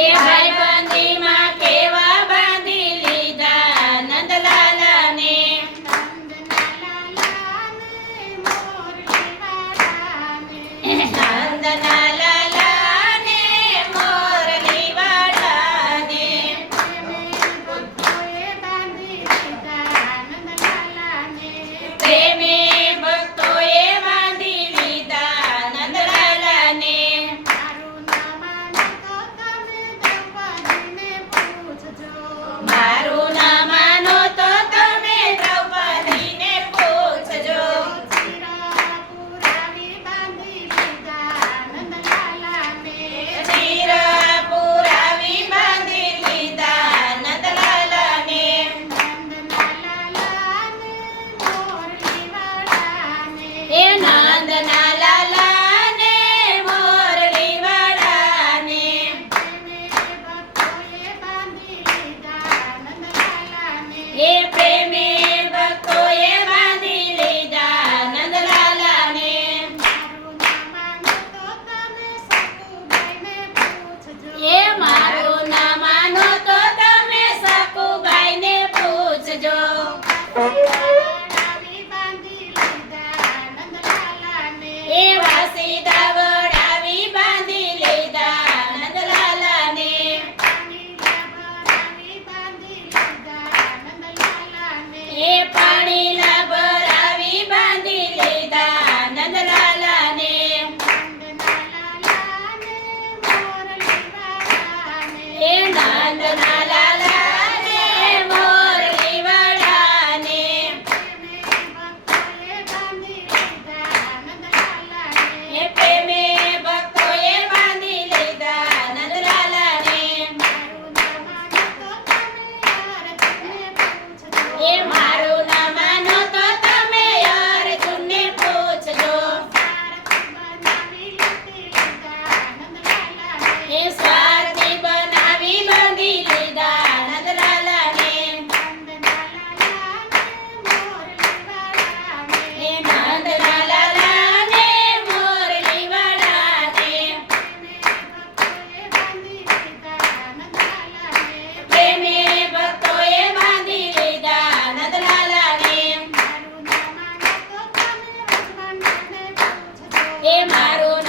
એ ભાઈબંધીમાં કેવા બાંધી લીધા નંદલાલાને. નંદના લાલાને મોરલીવાળાને. પ્રેમે ભક્તોએ બાંધી લીધા નંદલાલાને. મારું ના માનો તો તમે દ્રૌપદીને પૂછજો. ચીર પુરાવી બાંધી લીધા નંદલાલાને. એ નંદના લાલાને મોરલીવાળાને. એ પ્રેમે ભક્તોએ બાંધી લીધા નંદલાલાને. એ મારું ના માનો તો તમે સકુબાઈને પૂછજો. એ વાસીદા વડાવી બાંધી લીધા નંદલાલાને. એ પાણીના ભરાવી બાંધી લીધા નંદલાલાને. એ નંદના લાલાને મોરલીવાળાને. એ પ્રેમે ભક્તોએ બાંધી લીધા નંદલાલાને. એ મારું ના માનો તો તમે અર્જુનને પૂછજો. એ સ્વાર્થી બનાવી બાંધી લીધા નંદલાલાને. એ નંદના લાલાને મોરલીવાળાને. પ્રેમે ભક્તોએ બાંધી લીધા નંદલાલાને. એ મારું